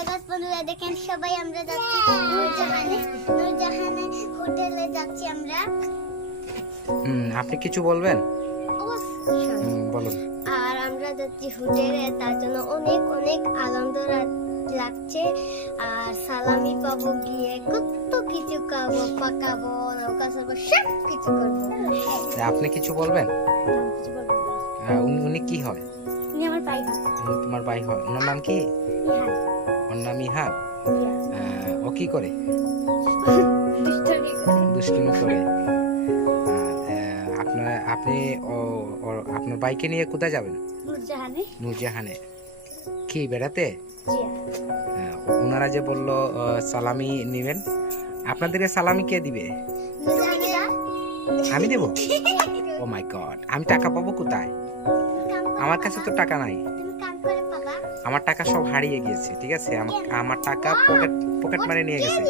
Hello guys বন্ধুরা দেখেন সবাই আমরা যাচ্ছি নূরজাহানে হোটেলে যাচ্ছি আমরা। আপনি কিছু বলবেন? অবশ্যই বলুন। আর আমরা যাচ্ছি হোটেলে, তার জন্য অনেক অনেক আনন্দ লাগছে। আর সালামি পাবো, গিয়ে কত কিছু খাবো, পাকাবো, নৌকা চড়বো, সব কিছু করবো। আপনি কিছু বলবেন? কিছু বলবো না। উনি কি হয়? উনি আমার ভাই হয়। তোমার ভাই হয়? ওনার নাম কি? ইহান। ওর নাম ইহান। ও কি করে? দুষ্টামি করে। দুষ্টুমি করে। আপনি আপনার বাইকে নিয়ে কোথায় যাবেন? নূরজাহানে। নূরজাহানে কি বেড়াতে? জি। ওনারা যে বললো সালামি নেবেন, আপনাদেরকে সালামি কে দিবে? আমি দেব? ও মাই গড, আমি টাকা পাবো কোথায়? আমার কাছে তো টাকা নাই। আমার টাকা সব হারিয়ে গিয়েছে, ঠিক আছে? আমার টাকা পকেট মারি নিয়ে গেছে।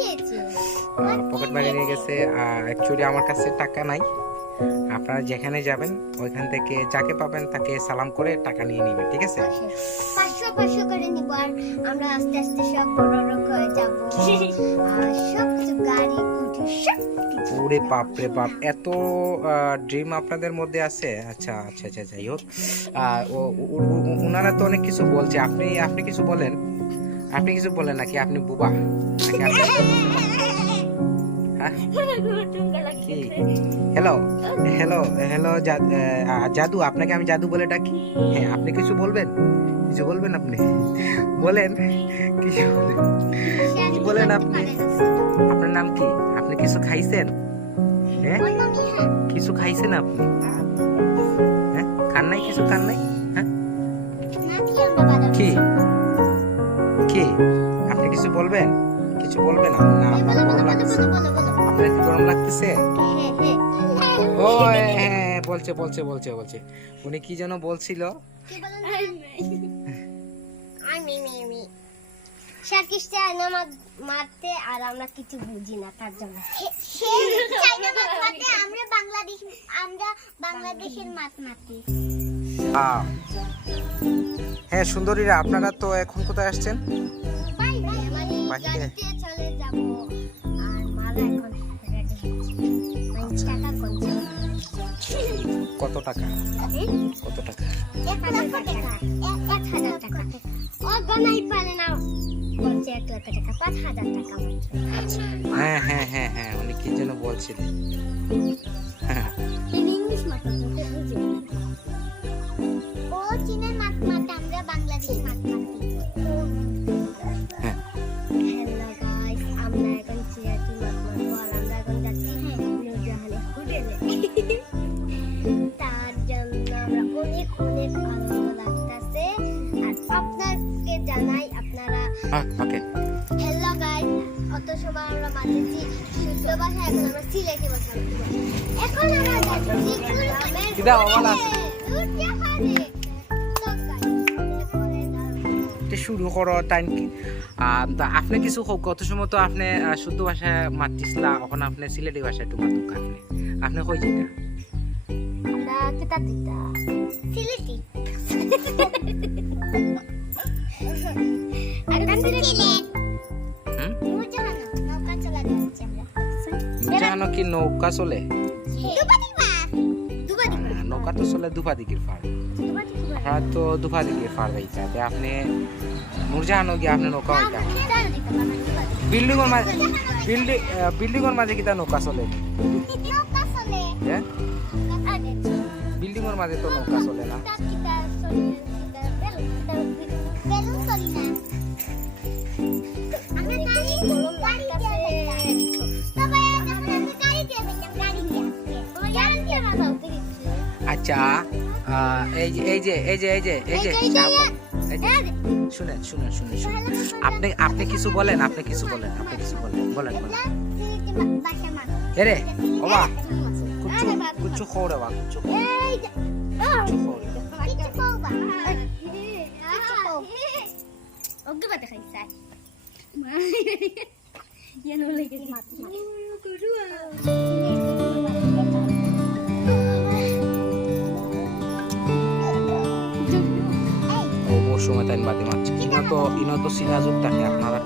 পকেট মারি নিয়ে গেছে। অ্যাকচুয়ালি আমার কাছে টাকা নাই। আপনারা যেখানে যাবেন ওইখান থেকে যাকে পাবেন তাকে সালাম করে টাকা নিয়ে নেবেন, ঠিক আছে? 500 করে নিব। আর আমরা আস্তে আস্তে সব বড় লোক হয়ে যাব। আর সব কিছু গাড়ি উঠে সব কিছু। ওরে বাপ রে বাপ, এত ড্রিম আপনাদের মধ্যে আছে। আচ্ছা আচ্ছা আচ্ছা, যাই হোক। ওনারা তো অনেক কিছু বলছে, আপনি কিছু বলেন। আপনি কিছু বলেন নাকি আপনি বুবা? নাকি হ্যালো হ্যালো হ্যালো জাদু, আপনাকে আমি জাদু বলে ডাকি। হ্যাঁ, আপনি কিছু বলবেন? কিছু বলবেন আপনি? বলেন, কিছু বলেন। কি বলেন আপনি? আপনার নাম কি? আপনি কিছু খাইছেন? হ্যাঁ, কিছু খাইছেন আপনি? হ্যাঁ, খান নাই? কিছু খান নাই? হ্যাঁ, কি কি আপনি কিছু বলবেন? কিছু বলবেন? আপনার গরম লাগতেছে? আপনার কি গরম লাগতেছে? ও হ্যাঁ, বলছে। উনি কি যেন বলছিল? মারতে, আর আমরা কিছু বুঝি না, তার জন্য আমরা বাংলাদেশের মাছ মারতে। হ্যাঁ সুন্দরীরা, আপনারা তো এখন কোথায় আসছেন? বাহিরে চলে যাব। আর মারা এখন রেডি হচ্ছে। টাকা কত টাকা? কত টাকা? 1,000 টাকা। ও গনাই পারে না, বলছে 1 লাখ টাকা, 5,000 টাকা মাত্র। হ্যাঁ হ্যাঁ হ্যাঁ হ্যাঁ, উনি কি যেন বলছিলেন। ইংলিশ মাত্র বুঝি। ও চীনের মাছ মারতে, আমরা বাংলাদেশি মাছ মারতে। হ্যালো গাইস, আমরা এখন চিরাটি মাছ মারবো। আর আমরা এখন যাচ্ছি নূরজাহানে হোটেলে। তার জন্য আমরা অনেক অনেক আনন্দ লাগতেছে। আর আপনাকে জানাই, আপনারা ওকে। হ্যালো গাইস, অত সময় আমরা মাঝেছি শুদ্ধ ভাষা, এখন আমরা সিলেটি ভাষা বলবো। এখন আমরা যাচ্ছি কিদা ওয়ালা নূরজাহানে। শুরু করো টাইম কি? আপনি কিছু কত সময় তো আপনি শুদ্ধ ভাষায় মাতিছিলা, এখন আপনি সিলেটি ভাষায় একটু মাতুক। আপনি কই যেটা? আমরা কিতা দিতা সিলেটি। আর সিলেট নূরজাহান নৌকা চলা যাচ্ছে আমরা। নূরজাহান কি নৌকা চলে? দুবাদি নৌকা তো চলে দুপাদিকের পার। আপনার তো দুপাদিকের পার যাইতে আপনি নূরজাহান গিয়ে আপনি নৌকা হইতা। বিল্ডিংয়ের মাঝে কিতা নৌকা চলে? হ্যাঁ, বিল্ডিংয়ের মাঝে তো নৌকা চলে না। আচ্ছা, শুনেন আপনি কিছু বলেন। বলেন। এরে বাবা, কুচ্ছু খোরে বা কুচ্ছু সময় তাই বাদে মারছে। ইনত সিরাজুক থাকে আপনারা